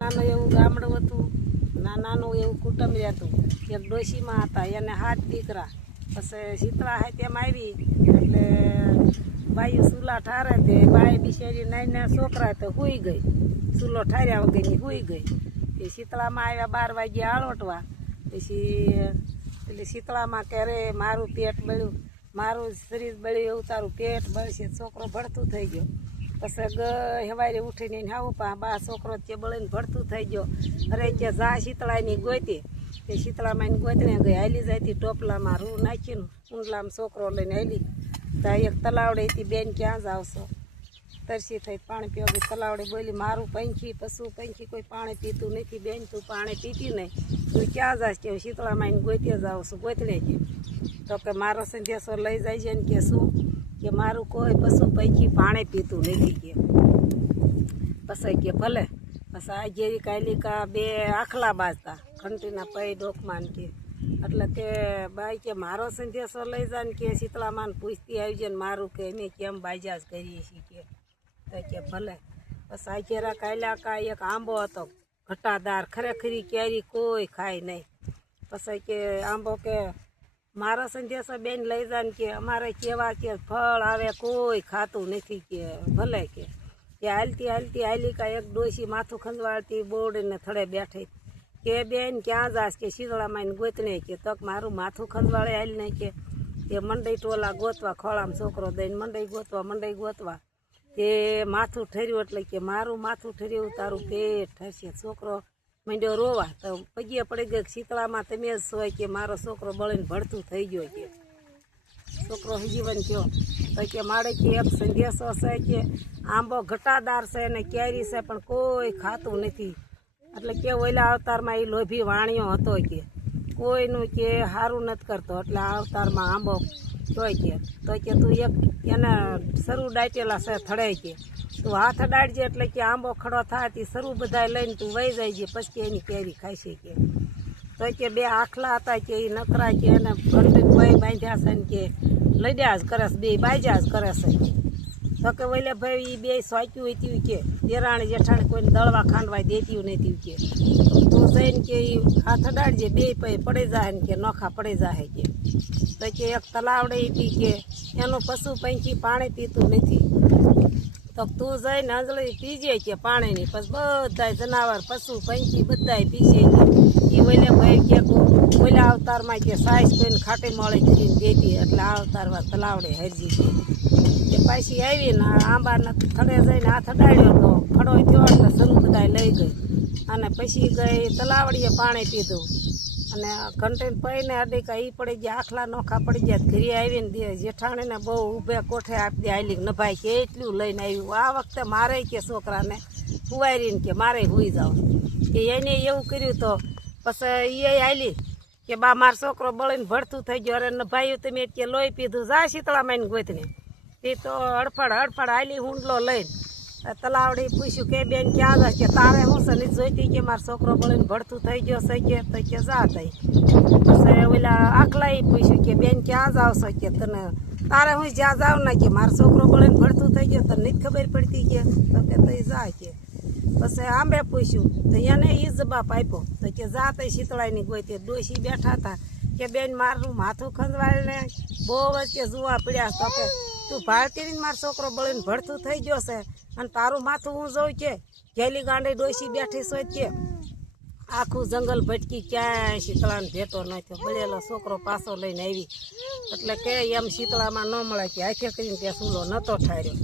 નાનું એવું ગામડું હતું, નાનું એવું કુટુંબ રહેતું. એક ડોશીમાં હતા, એને 7 દીકરા. પછી શીતળા હાય તેમ આવી એટલે બાયું ચૂલા ઠારે તે બાય બિચારી નાના છોકરા તો હુઈ ગઈ, ચૂલો ઠાર્યા વગરની હુઈ ગઈ. એ શીતળામાં આવ્યા 12 વાગ્યે આળોટવા. પછી એટલે શીતળામાં કે રે મારું પેટ બળ્યું, મારું શરીર બળ્યું, એવું તારું પેટ બળશે. છોકરો ભળતું થઈ ગયો. પછી સવારે ઉઠીને આવું બા છોકરો તે બળીને ભળતું થઈ ગયો. અરે કે જા શીતળાની ગોતી. તે શીતળામાં એને ગોતને ગઈ, હાલી જાય ટોપલામાં રૂ નાખીને ઊંડલામાં છોકરો લઈને હાલી. ત્યાં એક તલાવડે હતી, બેન ક્યાં જાવશો? તરસી થઈ પાણી પીવા ગઈ. તલાવડે બોલી મારું પંખી પશુ પંખી કોઈ પાણી પીતું નથી બેન, તું પાણી પીતી નહીં, તું ક્યાં જાશ? કે શીતળામાં એને ગોતી જાઉં છું. ગોતને કે તો કે મારો સંદેશો લઈ જાય છે ને કે શું કે મારું કોઈ પશુ પંખી પાણી પીતું નથી કે. પછી કે ભલે. પછી આ જેરી કાયલિકા 2 આખલા બાજતા ઘંટીના પૈ ડોકમાં કે. એટલે તે બાઈ કે મારો સંદેશો લઈ જાય ને કે શીતળામાં પૂછતી આવી જાય ને મારું કે અમે કેમ બાજા જ કરીએ છીએ કે ભલે. પછી આ જેરા કાયલિકા એક આંબો હતો ઘટાદાર, ખરેખરી કેરી કોઈ ખાય નહીં. પછી કે આંબો કે મારો સંદેશો બેન લઈ જાય ને કે અમારે કેવા કે ફળ આવે કોઈ ખાતું નથી કે ભલે. કે હાલતી હાલતી હાલિકા એક ડોશી માથું ખંજવાળતી બોર્ડને થડે બેઠી. કે બેન ક્યાં જાશ? કે શીતળામાં એને ગોતને કે તક મારું માથું ખંજવાળે હાલ નહીં કે. એ મંડઈ ટોલા ગોતવા, ખોળામાં છોકરો દઈને મંડઈ ગોતવા. તે માથું ઠર્યું એટલે કે મારું માથું ઠર્યું તારું પેટ ઠરશે. છોકરો મંડ્યો રોવા. તો પગે પડી ગઈ શીતળામાં તમે જ હોય કે મારો છોકરો બળીને ભળતું થઈ ગયો કે. છોકરો જીવન કયો તો કે મારે કે એક સંદેશો છે કે આંબો ઘટાદાર છે ને કેરી છે પણ કોઈ ખાતું નથી. એટલે કે ઓલા અવતારમાં એ લોભી વાણિયો હતો કે કોઈનું કે સારું નથી કરતો. એટલે આ અવતારમાં આંબો તોય કે તો કે તું એક એને શરૂ દાટેલા છે થડે કે તું હાથ અડાડજે એટલે કે આંબો ખડો થાય શરૂ બધા લઈને તું વહી જાય છે પછી એની કેરી ખાઈશે કે. તો કે 2 આખલા હતા કે એ નકરા કે એને ઘંટી કોઈ બાંધ્યા છે ને કે લડ્યા જ કરે છે, 2 બાજા જ કરે છે. તો કે ઓલે ભાઈ એ 2 સ્વાચ્યું હતું કે દેરાણી જેઠાણી કોઈને દળવા ખાંડવા દેતી નથી કે તું જઈને કે હાથ અડાડજે 2 પૈ પડી જાય ને કે નોખા પડી જાય કે. તો કે એક તલાવડે હતી કે એનું પશુ પંખી પાણી પીતું નથી. તો તું જઈને અંજળી પીજે કે પાણીની. પછી બધા જનાવર પશુ પંખી બધા પીશે કે. એ ઓલે ભાઈ કે ઓલા અવતારમાં કે સાઈસ કોઈને ખાટી મોળી કરીને દેતી. એટલે આ અવતારમાં તલાવડે હરજી છે. કે પાછી આવીને આંબાના થડે જઈને હાથ અડાડ્યો તો ખડો થયો એટલે શરૂ બધા લઈ ગઈ. અને પછી ગઈ તલાવડીએ પાણી પીધું અને ઘંટીને પૈને અડીકા એ પડી ગયા, આખલા નોખા પડી ગયા. ઘરે આવીને જેઠાણીને બહુ ઊભે કોઠે આપી દે આલી નભાઈ કે એટલું લઈને આવ્યું. આ વખતે મારે કે છોકરાને હુવારીને કે મારે હુઈ જાવ કે. એને એવું કર્યું તો પછી એ આલી કે બા મારો છોકરો બળીને ભળતું થઈ ગયો. અરે નભાઈ તમે કે લોહી પીધું જા શીતળામાં ગોતને. એ તો હડફડ હાલી હુંડલો લઈને તલાવડી પૂછ્યું કે બેન ક્યાં જાય? કે તારે હું છે નહીં જોઈતી કે મારો છોકરો બળીને ભળતું થઈ ગયો છે કે. તો કે જા થઈ. પછી ઓલા આખલાએ પૂછ્યું કે બેન ક્યાં જાવ છો? કે તને તારે હું જ્યાં જાવ ને કે મારો છોકરો બળીને ભળતું થઈ ગયો તને નથી ખબર પડતી કે. તો કે તઈ જા કે. પછી આંબે પૂછ્યું તો એને એ જવાબ આપ્યો. તો કે જા તઈ શીતળાની ગોતી. ડોશી બેઠા હતા કે બેન મારું માથું ખંજવાળને બહુ જ કે જુવા પડ્યા. તો કે તું ભારતીને મારો છોકરો બળીને ભળતું થઈ ગયો છે અને તારું માથું હું જોઉં કે ગેલી ગાંડે ડોશી બેઠી સોય કે આખું જંગલ ભટકી ક્યાંય શીતળાને ભેટો ન થયો. બળેલો છોકરો પાછો લઈને આવી. એટલે કે એમ શીતળામાં ન મળે કે હાથે કરીને ત્યાં ચૂલો નહોતો ઠાર્યો.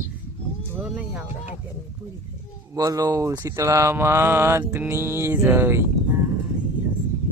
હવે નહીં આવડે હાથે પૂરી થઈ. બોલો શીતળા માતની જય.